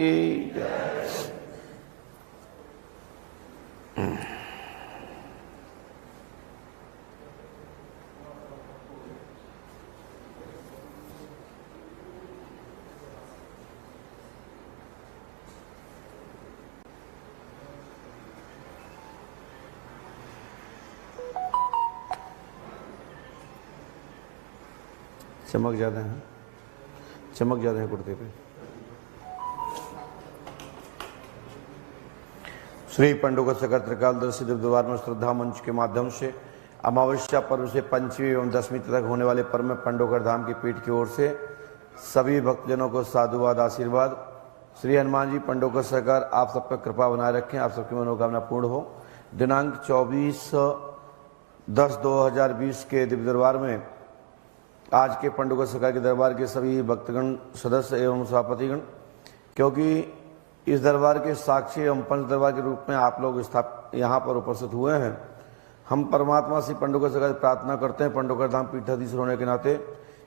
की जय। चमक ज़्यादा है, चमक ज़्यादा है कुर्ते पे। श्री पंडोकर सकर त्रिकालदर्शी देवद्वार में श्रद्धा मंच के माध्यम से अमावस्या पर्व से पंचमी एवं दशमी तक होने वाले पर्व में पंडोकर धाम की पीठ की ओर से सभी भक्तजनों को साधुवाद आशीर्वाद। श्री हनुमान जी पंडोकर सकर आप सब पर कृपा बनाए रखें, आप सबकी मनोकामना पूर्ण हो। दिनांक 24/10/2020 के दिव्य दरबार में आज के पंडोकर सकर के दरबार के सभी भक्तगण सदस्य एवं सभापतिगण, क्योंकि इस दरबार के साक्षी एवं पंच दरबार के रूप में आप लोग यहाँ पर उपस्थित हुए हैं, हम परमात्मा से पंडोकर सकर प्रार्थना करते हैं पंडोकर धाम पीठाधीश होने के नाते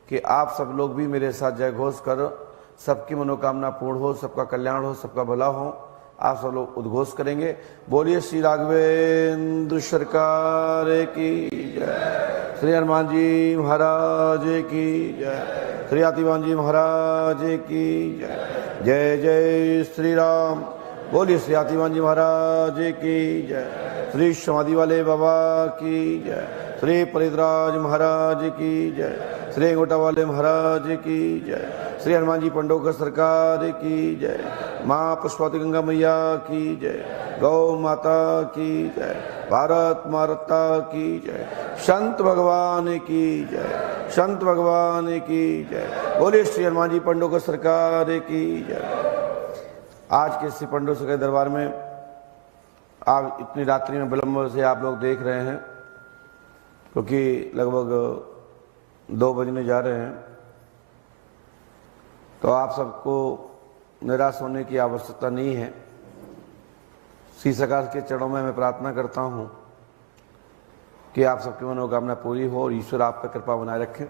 कि आप सब लोग भी मेरे साथ जय घोष कर सबकी मनोकामना पूर्ण हो, सबका कल्याण हो, सबका भला हो। आप सब लोग उद्घोष करेंगे, बोलिए श्री राघवेंद्र सरकार की जय, श्री हनुमान जी महाराज की जय, श्री आतिमान जी महाराज की जय, जय जय श्री राम। बोलिए श्री आतिमान जी महाराज की जय, श्री समाधि वाले बाबा की जय, श्री परिद्राज महाराज की जय, श्री अंगूठा वाले महाराज की जय, श्री हनुमान जी पंडोकर सरकार की जय, माँ पुष्पवती गंगा मैया की जय, गौ माता की जय, भारत माता की जय, संत भगवान की जय, संत भगवान की जय। बोलिए श्री हनुमान जी पंडोकर सरकार की जय। आज के श्री पंडोकर सकर दरबार में आप इतनी रात्रि में विलंब से आप लोग देख रहे हैं, क्योंकि लगभग 2 बजने जा रहे हैं, तो आप सबको निराश होने की आवश्यकता नहीं है। श्री सरकार के चरणों में मैं प्रार्थना करता हूं कि आप सबकी मनोकामना पूरी हो और ईश्वर आप पर कृपा बनाए रखें।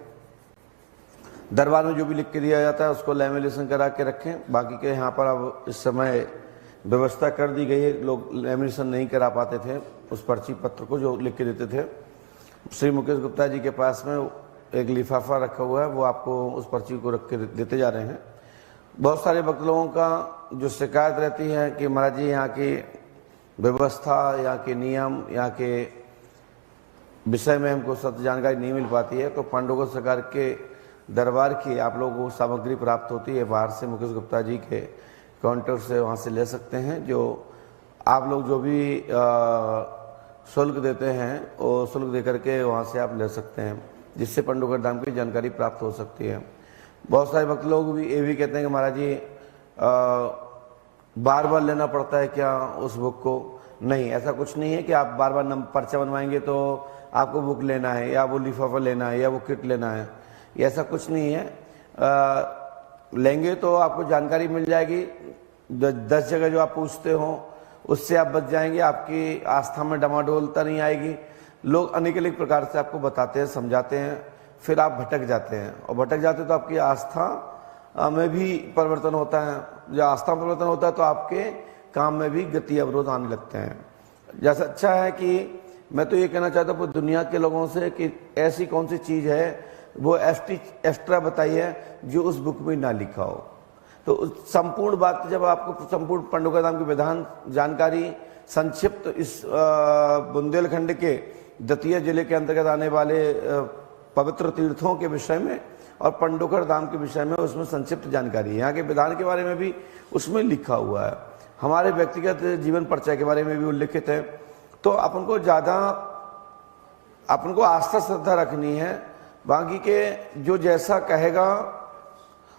दरबार में जो भी लिख के दिया जाता है उसको लैमिनेशन करा के रखें। बाकी के यहाँ पर अब इस समय व्यवस्था कर दी गई है, लोग लैमिनेशन नहीं करा पाते थे उस पर्ची पत्र को जो लिख के देते थे। श्री मुकेश गुप्ता जी के पास में एक लिफाफा रखा हुआ है, वो आपको उस पर्ची को रख के देते जा रहे हैं। बहुत सारे भक्त लोगों का जो शिकायत रहती है कि महाराज जी यहाँ की व्यवस्था, यहाँ के नियम, यहाँ के विषय में हमको सत्य जानकारी नहीं मिल पाती है, तो पंडोकर सकर के दरबार की आप लोगों को सामग्री प्राप्त होती है बाहर से, मुकेश गुप्ता जी के काउंटर से वहाँ से ले सकते हैं। जो आप लोग जो भी शुल्क देते हैं वो शुल्क दे करके वहाँ से आप ले सकते हैं, जिससे पंडोकर धाम की जानकारी प्राप्त हो सकती है। बहुत सारे भक्त लोग भी ये भी कहते हैं कि महाराज जी बार बार लेना पड़ता है क्या उस बुक को? नहीं, ऐसा कुछ नहीं है कि आप बार बार पर्चा बनवाएंगे तो आपको बुक लेना है या वो लिफाफा लेना है या वो किट लेना है, ऐसा कुछ नहीं है। लेंगे तो आपको जानकारी मिल जाएगी। 10 जगह जो आप पूछते हो उससे आप बच जाएंगे, आपकी आस्था में डमाडोलता नहीं आएगी। लोग अनेक प्रकार से आपको बताते हैं, समझाते हैं, फिर आप भटक जाते हैं और भटक जाते हैं तो आपकी आस्था में भी परिवर्तन होता है। जब आस्था में परिवर्तन होता है तो आपके काम में भी गति अवरोध आने लगते हैं। जैसा अच्छा है कि मैं तो ये कहना चाहता हूँ दुनिया के लोगों से कि ऐसी कौन सी चीज़ है वो एक्स्ट्रा बताइए जो उस बुक में ना लिखा हो। तो संपूर्ण बात जब आपको संपूर्ण पंडोकर धाम की विधान जानकारी संक्षिप्त इस बुंदेलखंड के दतिया जिले के अंतर्गत आने वाले पवित्र तीर्थों के विषय में और पंडोकर धाम के विषय में उसमें संक्षिप्त जानकारी है। यहाँ के विधान के बारे में भी उसमें लिखा हुआ है, हमारे व्यक्तिगत जीवन परिचय के बारे में भी उल्लिखित है। तो अपन को ज़्यादा अपन को आस्था श्रद्धा रखनी है, बाकी के जो जैसा कहेगा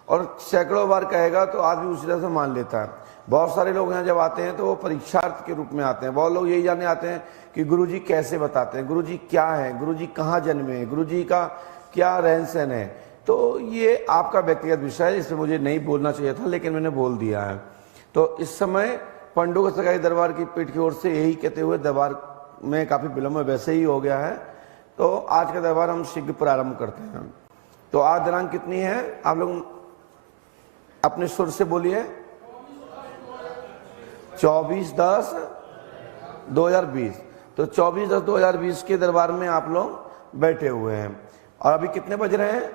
और सैकड़ों बार कहेगा तो आदमी उसी तरह से मान लेता है। बहुत सारे लोग यहाँ जब आते हैं तो वो परीक्षार्थ के रूप में आते हैं। बहुत लोग यही जानने आते हैं कि गुरुजी कैसे बताते हैं, गुरुजी क्या है, गुरुजी कहाँ जन्मे, गुरुजी का क्या रहन सहन है। तो ये आपका व्यक्तिगत विषय है, इसमें मुझे नहीं बोलना चाहिए था लेकिन मैंने बोल दिया है। तो इस समय पंडोकर सकर दरबार की पीठ की ओर से यही कहते हुए दरबार में काफ़ी विलम्ब वैसे ही हो गया है, तो आज का दरबार हम शीघ्र प्रारंभ करते हैं। तो आज दिनांक कितनी है? आप लोग अपने सुर से बोलिए। 24/10/2020। तो 24/10/2020 के दरबार में आप लोग बैठे हुए हैं। और अभी कितने बज रहे हैं?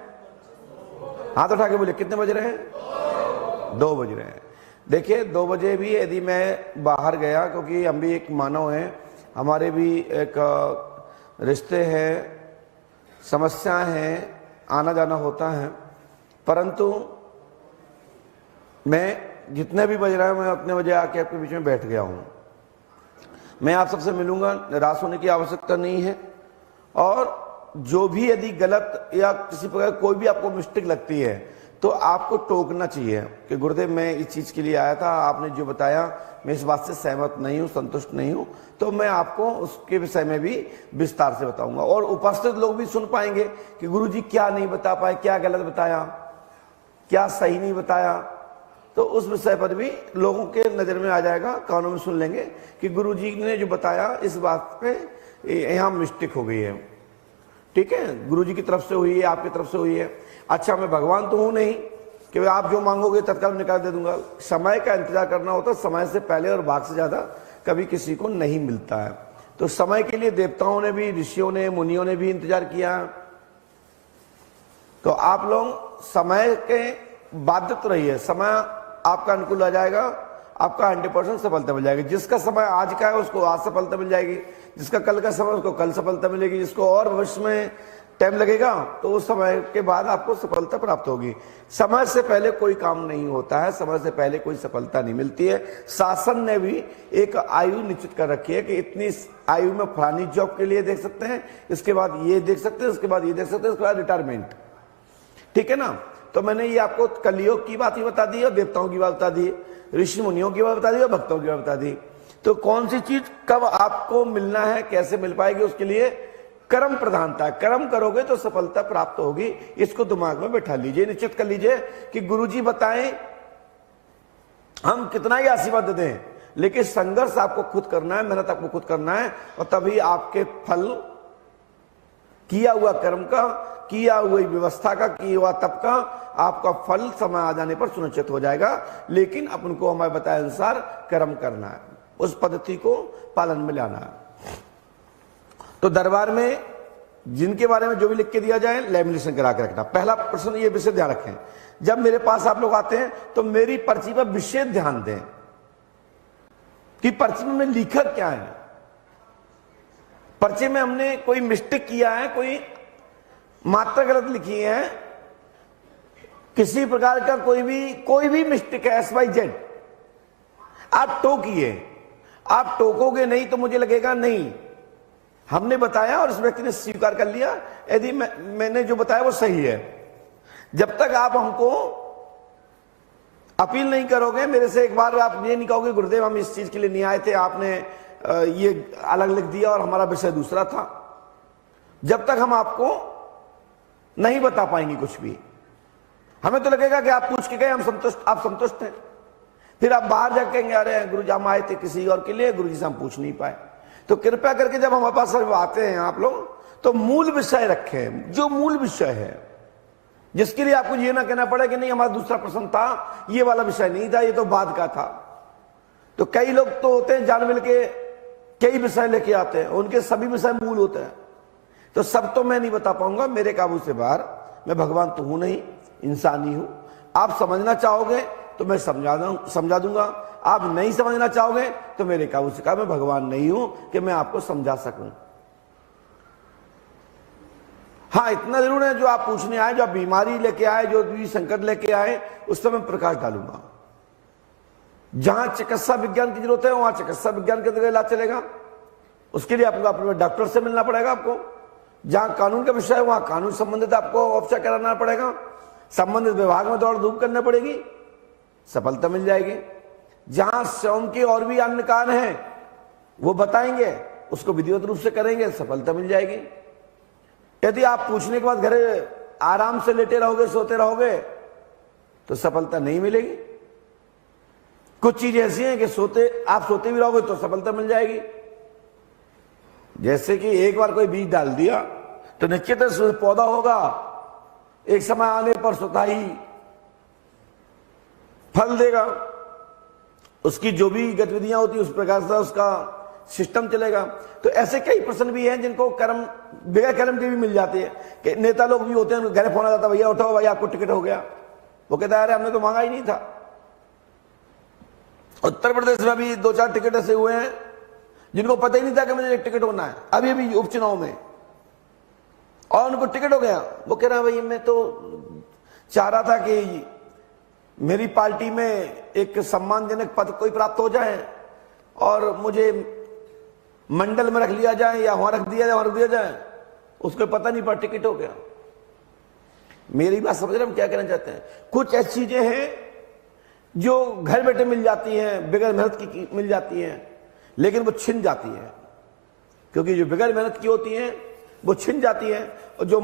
हाथ उठा के बोलिए, कितने बज रहे हैं? 2 बज रहे हैं। देखिए 2 बजे भी यदि मैं बाहर गया, क्योंकि हम भी एक मानव हैं, हमारे भी एक रिश्ते हैं, समस्याएं हैं, आना जाना होता है, परंतु मैं जितने भी बज रहा है मैं उतने बजे आके आपके बीच में बैठ गया हूं। मैं आप सबसे मिलूंगा, निराश होने की आवश्यकता नहीं है। और जो भी यदि गलत या किसी प्रकार कोई भी आपको मिस्टेक लगती है तो आपको टोकना चाहिए कि गुरुदेव मैं इस चीज के लिए आया था, आपने जो बताया मैं इस बात से सहमत नहीं हूं, संतुष्ट नहीं हूं, तो मैं आपको उसके विषय में भी विस्तार से बताऊंगा। और उपस्थित लोग भी सुन पाएंगे कि गुरुजी क्या नहीं बता पाए, क्या गलत बताया, क्या सही नहीं बताया, तो उस विषय पर भी लोगों के नजर में आ जाएगा, कानों में सुन लेंगे कि गुरुजी ने जो बताया इस बात पे यहाँ मिस्टेक हो गई है। ठीक है, गुरुजी की तरफ से हुई है, आपकी तरफ से हुई है। अच्छा, मैं भगवान तो हूं नहीं कि आप जो मांगोगे तत्काल निकाल दे दूंगा। समय का इंतजार करना होता है, समय से पहले और भाग से ज्यादा कभी किसी को नहीं मिलता है। तो समय के लिए देवताओं ने भी, ऋषियों ने, मुनियों ने भी इंतजार किया। तो आप लोग समय के बाधित रहिए, समय आपका अनुकूल आ जाएगा, आपका 100% सफलता मिल जाएगी। जिसका समय आज का है उसको आज सफलता मिल जाएगी, जिसका कल का समय उसको कल सफलता मिलेगी, जिसको और भविष्य में टाइम लगेगा तो उस समय के बाद आपको सफलता प्राप्त होगी। समय से पहले कोई काम नहीं होता है, समय से पहले कोई सफलता नहीं मिलती है। शासन ने भी एक आयु निश्चित कर रखी है कि इतनी आयु में फलानी जॉब के लिए देख सकते हैं, इसके बाद ये देख सकते हैं, उसके बाद ये देख सकते हैं, उसके बाद रिटायरमेंट। ठीक है ना। तो मैंने ये आपको कलयुग की बात ही बता दी और देवताओं की बात बता दी, ऋषि मुनियों की बात बता दी और भक्तों की बात बता दी। तो कौन सी चीज कब आपको मिलना है, कैसे मिल पाएगी, उसके लिए कर्म प्रधानता है। कर्म करोगे तो सफलता प्राप्त होगी। इसको दिमाग में बैठा लीजिए, निश्चित कर लीजिए कि गुरुजी बताएं, हम कितना ही आशीर्वाद दें, लेकिन संघर्ष आपको खुद करना है, मेहनत आपको खुद करना है, और तभी आपके फल, किया हुआ कर्म का, किया हुई व्यवस्था का, किया हुआ तप का, आपका फल समय आ जाने पर सुनिश्चित हो जाएगा। लेकिन अपन को हमारे बताए अनुसार कर्म करना है, उस पद्धति को पालन में लाना है। तो दरबार में जिनके बारे में जो भी लिख के दिया जाए लैमिनेशन करा के रखना। पहला प्रश्न ये विषय ध्यान रखें, जब मेरे पास आप लोग आते हैं तो मेरी पर्ची पर विशेष ध्यान दें कि पर्ची में हमने लिखा क्या है। पर्चे में हमने कोई मिस्टेक किया है, कोई मात्रा गलत लिखी है, किसी प्रकार का कोई भी मिस्टेक है, XYZ, आप टोकिए। आप टोकोगे नहीं तो मुझे लगेगा नहीं हमने बताया और इस व्यक्ति ने स्वीकार कर लिया, यदि मैंने जो बताया वो सही है। जब तक आप हमको अपील नहीं करोगे, मेरे से एक बार आप ये नहीं कहोगे गुरुदेव हम इस चीज के लिए नहीं आए थे, आपने ये अलग लिख दिया और हमारा विषय दूसरा था, जब तक हम आपको नहीं बता पाएंगे कुछ भी। हमें तो लगेगा कि आप पूछ के गए, हम संतुष्ट, आप संतुष्ट हैं, फिर आप बाहर जाके कहेंगे अरे गुरुजी हम आए थे किसी और के लिए, गुरुजी से हम पूछ नहीं पाए। तो कृपया करके जब हमारे पास आते हैं आप लोग तो मूल विषय रखें, जो मूल विषय है, जिसके लिए आपको ये ना कहना पड़े कि नहीं हमारा दूसरा प्रश्न था, ये वाला विषय नहीं था, ये तो बाद का था। तो कई लोग तो होते हैं जान मिल के कई विषय लेके आते हैं, उनके सभी विषय मूल होते हैं। तो सब तो मैं नहीं बता पाऊंगा, मेरे काबू से बाहर, मैं भगवान तो हूं नहीं, इंसान ही हूं। आप समझना चाहोगे तो मैं समझा दूंगा, आप नहीं समझना चाहोगे तो मेरे काबू से कहा, मैं भगवान नहीं हूं कि मैं आपको समझा सकूं। हाँ इतना जरूर है, जो आप पूछने आए, जो आप बीमारी लेके आए, जो भी संकट लेके आए, उस पर मैं प्रकाश डालूंगा। जहां चिकित्सा विज्ञान की जरूरत है वहां चिकित्सा विज्ञान के इलाज चलेगा, उसके लिए आपको अपने डॉक्टर से मिलना पड़ेगा। आपको जहां कानून का विषय है वहां कानून संबंधित आपको उपचार कराना पड़ेगा, संबंधित विभाग में दौड़ धूप करना पड़ेगी, सफलता मिल जाएगी। जहां स्वयं के और भी अन्य कार्य हैं वो बताएंगे, उसको विधिवत रूप से करेंगे, सफलता मिल जाएगी। यदि आप पूछने के बाद घर आराम से लेटे रहोगे, सोते रहोगे, तो सफलता नहीं मिलेगी। कुछ चीजें ऐसी हैं कि आप सोते भी रहोगे तो सफलता मिल जाएगी। जैसे कि एक बार कोई बीज डाल दिया तो निश्चित है पौधा होगा, एक समय आने पर स्वतः ही फल देगा। उसकी जो भी गतिविधियां होती है उस प्रकार से उसका सिस्टम चलेगा। तो ऐसे कई पर्सन भी हैं जिनको कर्म बगैर कर्म के भी मिल जाती है, कि नेता लोग भी होते हैं, घर फोन आ जाता, भैया उठाओ भैया आपको टिकट हो गया। वो कहता है अरे हमने तो मांगा ही नहीं था। उत्तर प्रदेश में भी 2-4 टिकट ऐसे हुए हैं जिनको पता ही नहीं था कि मुझे एक टिकट होना है, अभी अभी उपचुनाव में, और उनको टिकट हो गया। वो कह रहा भाई मैं तो चाह रहा था कि मेरी पार्टी में एक सम्मानजनक पद कोई प्राप्त हो जाए और मुझे मंडल में रख लिया जाए या वहां रख दिया जाए, वहां रख दिया जाए, उसको पता नहीं पड़ा टिकट हो गया। मेरी बात समझ रहे हम क्या कहना चाहते हैं? कुछ ऐसी चीजें हैं जो घर बैठे मिल जाती हैं, बगैर मेहनत की मिल जाती हैं, लेकिन वो छिन जाती है, क्योंकि जो बगैर मेहनत की होती हैं वो छिन जाती है, और जो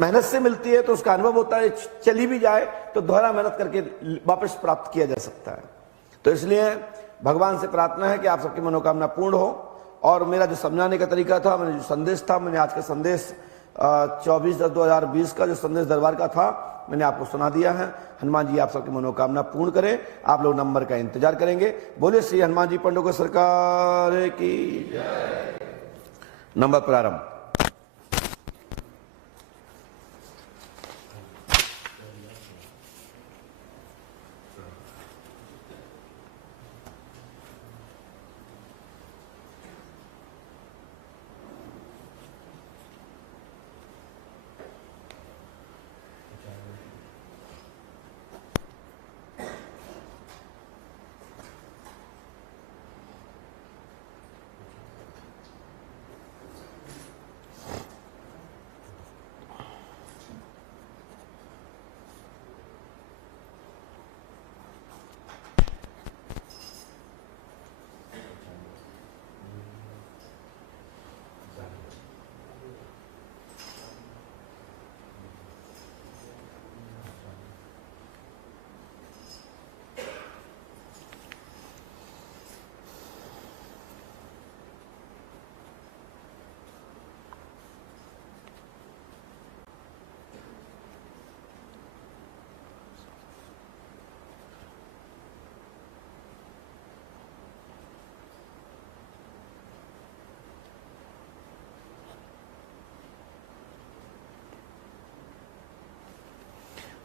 मेहनत से मिलती है तो उसका अनुभव होता है, चली भी जाए तो दोहरा मेहनत करके वापस प्राप्त किया जा सकता है। तो इसलिए भगवान से प्रार्थना है कि आप सबकी मनोकामना पूर्ण हो। और मेरा जो समझाने का तरीका था, मैंने जो संदेश था, मैंने आज का संदेश 24/10/2020 का जो संदेश दरबार का था मैंने आपको सुना दिया है। हनुमान जी आप सबकी मनोकामना पूर्ण करें। आप लोग नंबर का इंतजार करेंगे। बोले श्री हनुमान जी पंडों को सरकार की जय। नंबर प्रारंभ।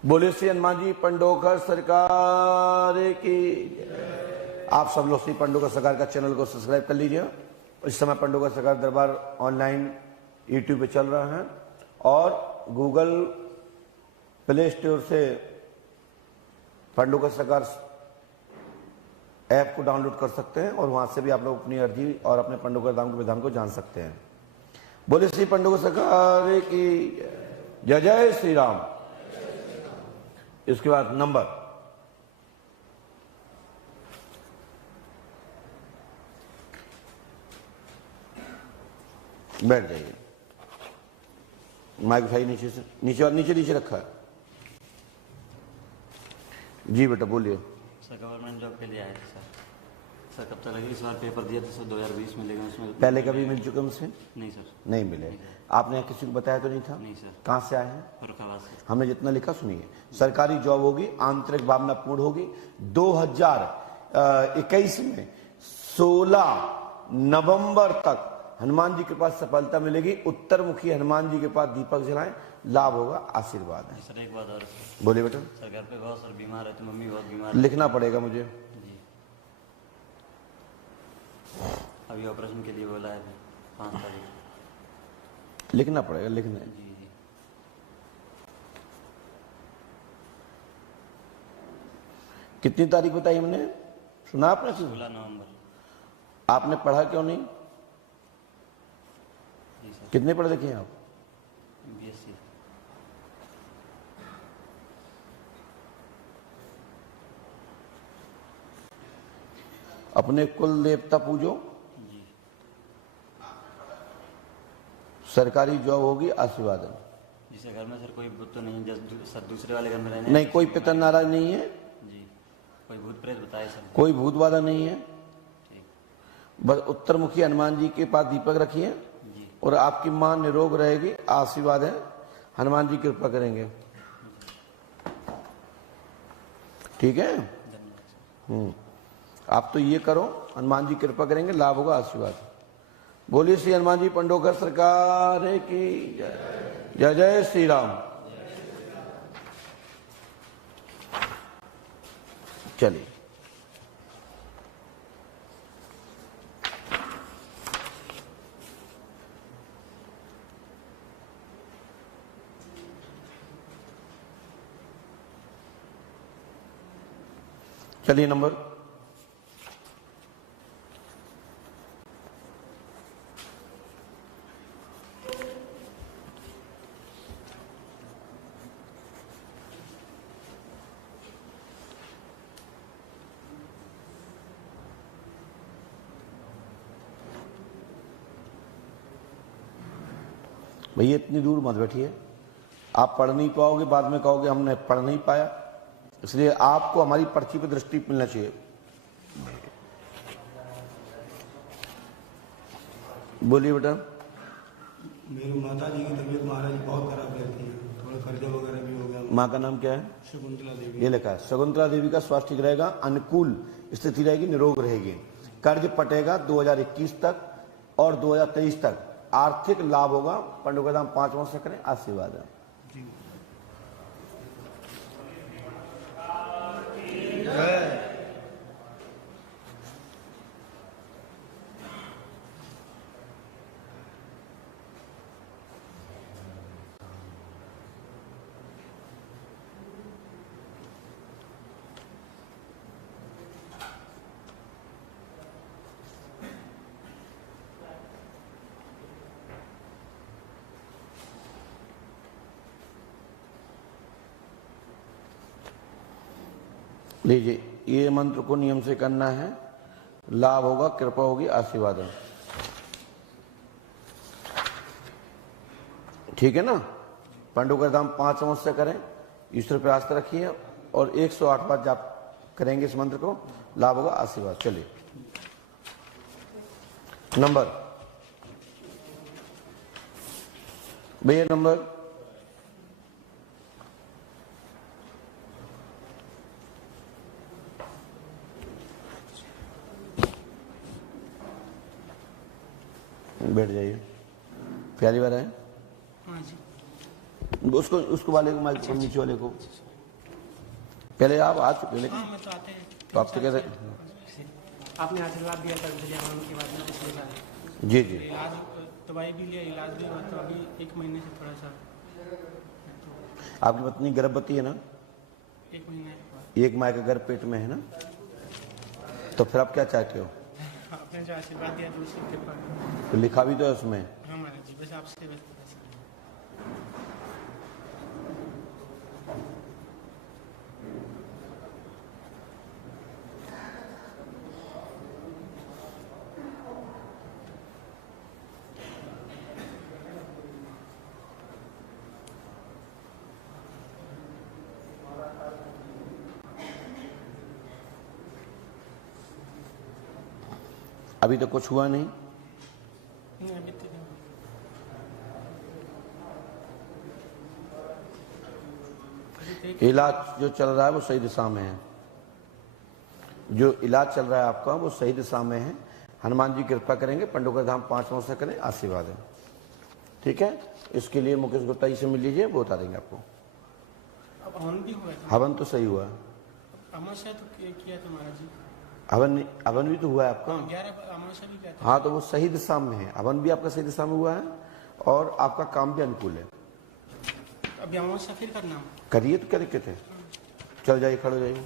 बोले श्री हनुमान जी पंडोकर सरकार की। आप सब लोग श्री पंडोकर सरकार का चैनल को सब्सक्राइब कर लीजिए। इस समय पंडोकर सरकार दरबार ऑनलाइन यूट्यूब पे चल रहा है और गूगल प्ले स्टोर से पंडोकर सरकार ऐप को डाउनलोड कर सकते हैं और वहां से भी आप लोग अपनी अर्जी और अपने पंडोकर धाम के विधान को जान सकते हैं। बोले श्री पंडोकर सरकार की जय। जय श्री राम। इसके बाद नंबर बैठ जाइए। माइक उठाइए नीचे से, नीचे और नीचे रखा है। जी बेटा बोलिए। सर गवर्नमेंट जॉब के लिए आए थे सर कब तक लगे? इस बार पेपर दिया था सर 2020 में, लेकिन उसमें पहले कभी मिल चुके मुझसे? नहीं सर। नहीं मिले। आपने किसी को बताया तो नहीं था? नहीं सर। कहाँ से आए हैं? फर्रुखाबाद से। हमने जितना लिखा सुनिए। सरकारी जॉब होगी, आंतरिक भावना पूर्ण होगी। 2021 में 16 नवंबर तक हनुमान जी के पास सफलता मिलेगी। उत्तरमुखी हनुमान जी के पास दीपक जलाएं, लाभ होगा, आशीर्वाद है। सर एक बात और बोलिए बेटा। सर घर पे बहुत सर बीमार है, तो मम्मी बहुत बीमार लिखना पड़ेगा मुझे। जी। अभी ऑपरेशन के लिए बोला है 5 तारीख। लिखना पड़ेगा, लिखना है। जी जी। कितनी तारीख बताई हमने? सुना आपने? 16 नवंबर। आपने पढ़ा क्यों नहीं? जी सर। कितने पढ़े लिखे हैं आप? BSc। अपने कुल देवता पूजो। जी। सरकारी जॉब होगी, आशीर्वाद है। जिसे घर में सर कोई भूत तो नहीं, सर दूसरे वाले घर में रहने नहीं, कोई पितर नाराज नहीं है जी। कोई भूत प्रेत बताए सर? कोई भूत बाधा नहीं है। ठीक। बस उत्तरमुखी हनुमान जी के पास दीपक रखिए जी। और आपकी मां निरोग रहेगी, आशीर्वाद है। हनुमान जी कृपा करेंगे। ठीक है। धन्यवाद सर। आप तो ये करो, हनुमान जी कृपा करेंगे, लाभ होगा, आशीर्वाद। बोलिए श्री हनुमान जी पंडोकर सरकार की जय। जय जय श्री राम। चलिए चलिए नंबर भैया इतनी दूर मत बैठिए, आप पढ़ नहीं पाओगे, बाद में कहोगे हमने पढ़ नहीं पाया, इसलिए आपको हमारी पर्ची पर दृष्टि मिलना चाहिए। बोलिए बेटा। मेरी माता जी की तबीयत महाराज बहुत खराब रहती है, थोड़ा कर्जा वगैरह भी हो गया। माँ का नाम क्या है? शकुंतला देवी। ये लिखा है, शकुंतला देवी का स्वास्थ्य ठीक रहेगा, अनुकूल स्थिति रहेगी, निरोग रहेगी। कर्ज पटेगा 2021 तक और 2023 तक आर्थिक लाभ होगा। पंडों धाम 5 वर्ष करें, आशीर्वाद है। लीजिए, ये मंत्र को नियम से करना है, लाभ होगा, कृपा होगी, आशीर्वाद है। ठीक है ना? पंडोकर धाम 5 वर्ष से करें, ईश्वर पे आस्था रखिए और 108 बार जाप करेंगे इस मंत्र को, लाभ होगा, आशीर्वाद। चलिए नंबर भैया, नंबर बैठ जाइए। पहली बार है? हाँ जी। उसको वाले को, माइक नीचे वाले को। पहले आप आ चुके हैं लेकिन। हाँ, मैं तो आते हैं। तो आप तो कैसे? आपने आशीर्वाद दिया था के बाद में पिछले साल। जी जी। इलाज दवाई भी लिया, इलाज भी हुआ, तो अभी 1 महीने से थोड़ा सा। आपकी पत्नी गर्भवती है ना? 1 महीने। 1 माह का गर्भ पेट में है ना? तो फिर आप क्या चाहते हो? आपने जो आशीर्वाद दिया तो उसकी कृपा। तो लिखा भी तो है उसमें। हाँ महाराज जी, बस आपसे बस। अभी तो कुछ हुआ नहीं। अभी तो इलाज जो चल रहा है वो सही दिशा में है। जो इलाज चल रहा है आपका वो सही दिशा में है। हनुमान जी कृपा करेंगे, पंडोकर धाम 5 वर्ष से करें, आशीर्वाद है। ठीक है, इसके लिए मुकेश गुप्ता जी से मिल लीजिए, वो बता देंगे आपको। अब हवन भी हुआ था। हवन तो सही हुआ। अमावस्या तो किया था महाराज जी। हवन भी तो हुआ है आपका। 11 अमावस्या भी किया था। हाँ, तो वो सही दिशा में है। हवन भी आपका सही दिशा में हुआ है और आपका काम भी अनुकूल है। अभी अमावस्या फिर करना करिए, तो क्या दिक्कत है? चल जाइए, खड़े हो जाइए।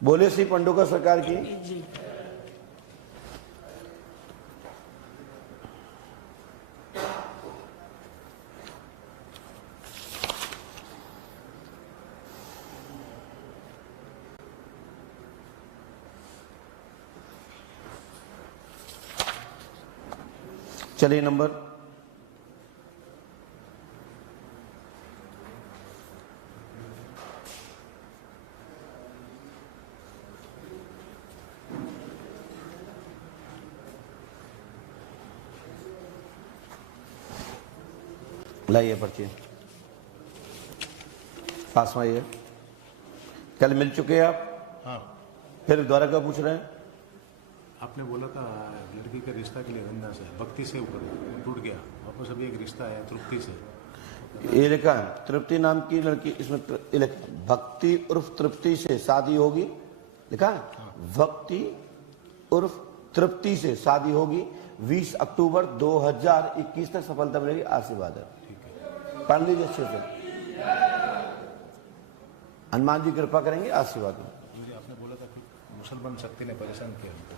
बोले श्री पंडोकर सरकार की जी। चलिए नंबर लाइए, पर्ची पास में आइए। कल मिल चुके हैं आप? हाँ। फिर दोबारा क्या पूछ रहे हैं? आपने बोला था लड़की के रिश्ता के लिए गंदा से भक्ति से ऊपर टूट गया, वापस अभी एक रिश्ता है तृप्ति से। ये लिखा है तृप्ति नाम की लड़की, इसमें ये लिखा है, भक्ति उर्फ तृप्ति से शादी होगी, लिखा है भक्ति उर्फ तृप्ति से शादी होगी, 20 अक्टूबर 2021 तक सफलता मिलेगी, आशीर्वाद है। पढ़ लीजिए अच्छे से, हनुमान जी कृपा करेंगे, आशीर्वाद में। मुझे आपने बोला था कि मुसलमान शक्ति ने परेशान किया हमको।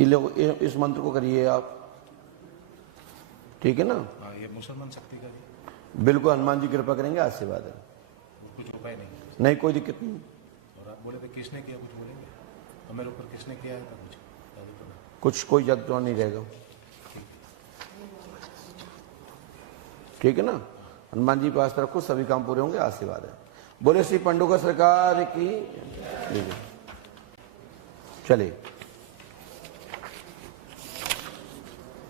ये लोग इस मंत्र को करिए आप, ठीक है ना? हाँ, ये मुसलमान शक्ति का बिल्कुल, हनुमान जी कृपा करेंगे, आशीर्वाद है। कुछ उपाय नहीं। नहीं, कोई दिक्कत नहीं। और आप बोले थे किसने किया, कुछ बोलेंगे हमारे ऊपर किसने किया है? कुछ कोई जादू नहीं रहेगा, ठीक है ना? हनुमान जी पास रखो, सभी काम पूरे होंगे, आशीर्वाद है। बोले श्री पंडुका सरकार की। चलिए।